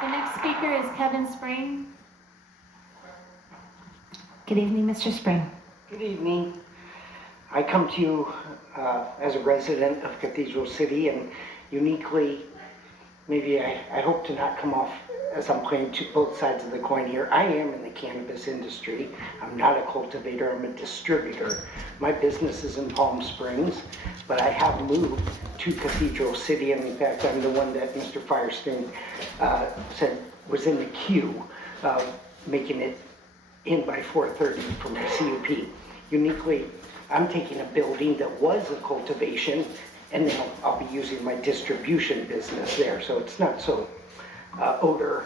The next speaker is Kevin Spring. Good evening, Mr. Spring. Good evening. I come to you as a resident of Cathedral City, and uniquely, maybe I hope to not come off as I'm playing both sides of the coin here. I am in the cannabis industry. I'm not a cultivator, I'm a distributor. My business is in Palm Springs, but I have moved to Cathedral City, and in fact, I'm the one that Mr. Firestein said was in the queue, making it in by 4:30 from the CUP. Uniquely, I'm taking a building that was a cultivation, and then I'll be using my distribution business there, so it's not so odor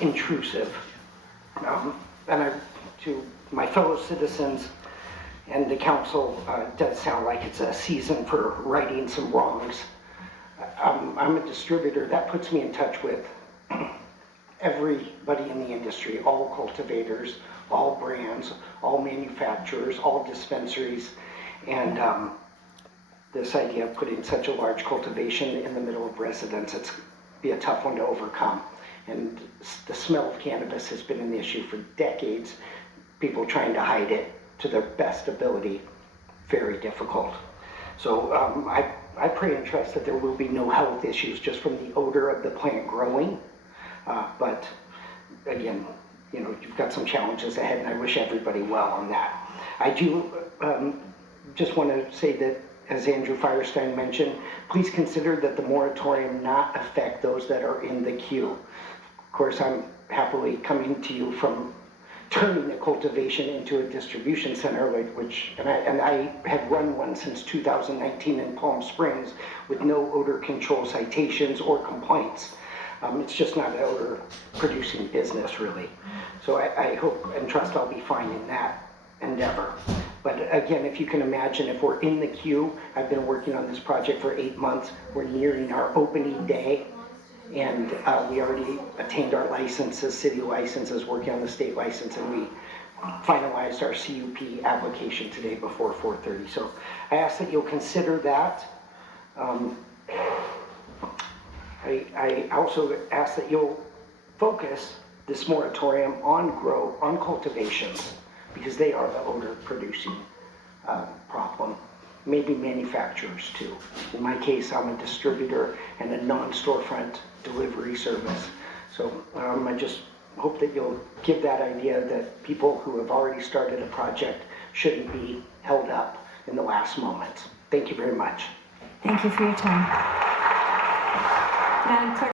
intrusive. And to my fellow citizens and the council, does sound like it's a season for righting some wrongs. I'm a distributor. That puts me in touch with everybody in the industry, all cultivators, all brands, all manufacturers, all dispensaries, and this idea of putting such a large cultivation in the middle of residence, it's be a tough one to overcome. And the smell of cannabis has been an issue for decades. People trying to hide it to their best ability, very difficult. So I pray and trust that there will be no health issues just from the odor of the plant growing. But again, you know, you've got some challenges ahead, and I wish everybody well on that. I do just want to say that, as Andrew Firestein mentioned, please consider that the moratorium not affect those that are in the queue. Of course, I'm happily coming to you from turning the cultivation into a distribution center, and I had run one since 2019 in Palm Springs with no odor control citations or complaints. It's just not an odor producing business, really. So I hope and trust I'll be fine in that endeavor. But again, if you can imagine, if we're in the queue, I've been working on this project for 8 months. We're nearing our opening day, and we already attained our licenses, city licenses, working on the state license, and we finalized our CUP application today before 4:30. So I ask that you'll consider that. I also ask that you'll focus this moratorium on cultivations, because they are the odor producing problem. Maybe manufacturers too. In my case, I'm a distributor and a non-storefront delivery service. So I just hope that you'll give that idea that people who have already started a project shouldn't be held up in the last moment. Thank you very much. Thank you for your time. Madam Clerk.